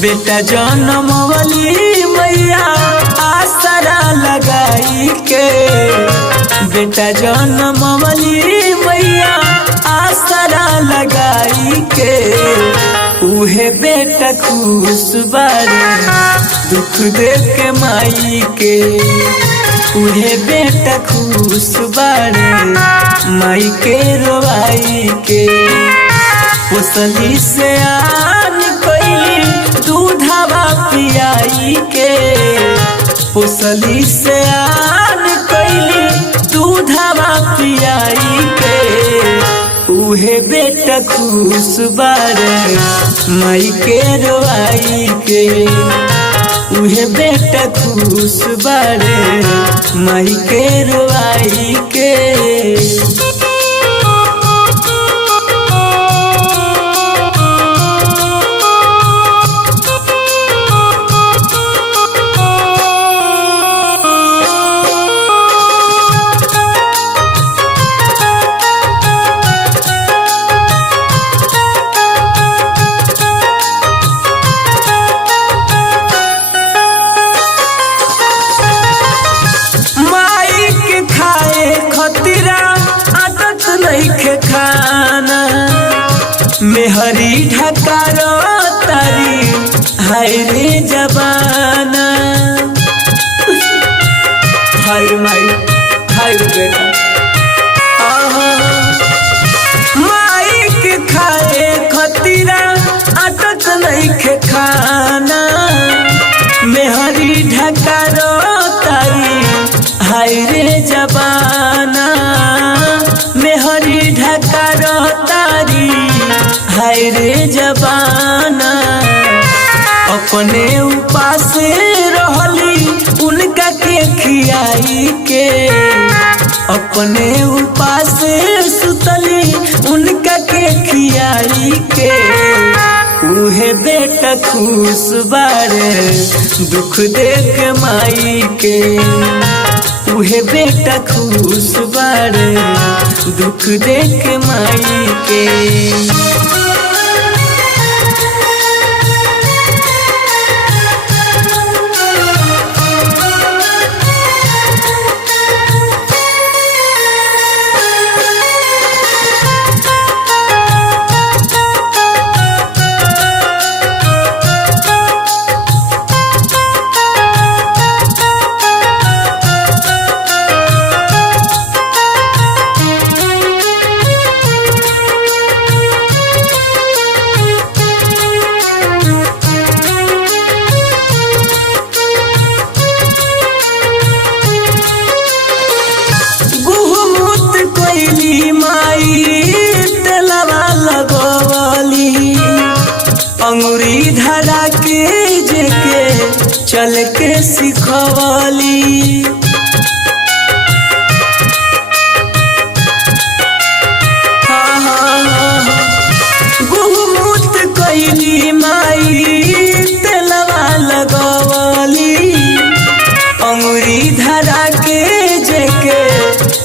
बेटा जनमवली मैया आसरा लगाई के, बेटा जनमवली मैया आसरा लगाई के। उहे बेटा खुश बारे दुख देख के माई के, उहे बेटा खुश बारे माई के रोवाई के। पोसली से आन कोइली दूधवा पियाई के, पोसली से आन कोइली दूधवा पियाई के। उहे बेटा खुश बारे माई के रोवाई के, उहे बेटा खुश बारे माई के रोवाई के। खाना मेहरी ढकारो तारी हाय रे जबाना, हाय माई हाय बेटा माई के खाए खतीरा आटत नहीं खे खाना। मेहरी ढकारो तारी हाय रे जबाना, मेहरी ढकारो तारी हाय रे जबाना। अपने उपास रहली उनका के खियाई के, अपने उपास सुतली उनका के खियाई के। उहे बेटा खुश बारे दुख देख माई के, उहे बेटा खुश बारे दुख देख माई के। अंगुरी धरा के जेके चल के सिखवली, गुहमूत कैली माई तेलवा लगवली। अंगुरी धरा के जेके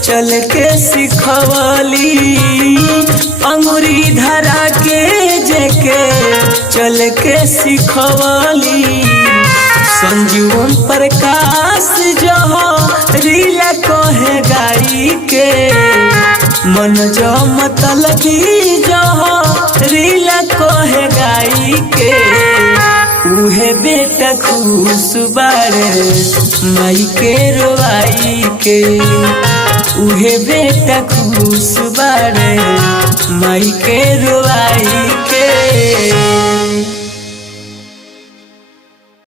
चल के सिखवली, अंगुरी धरा के जेके चल के सिखवली। संजीवन प्रकाश जो रीला कहे गाई के, मन जो मतलबी जो रीला कहे गाई के। उहे बेटा खुश बारे माई के रोवाई के, उहे बेटा खुश बारे माई के रोवाई के।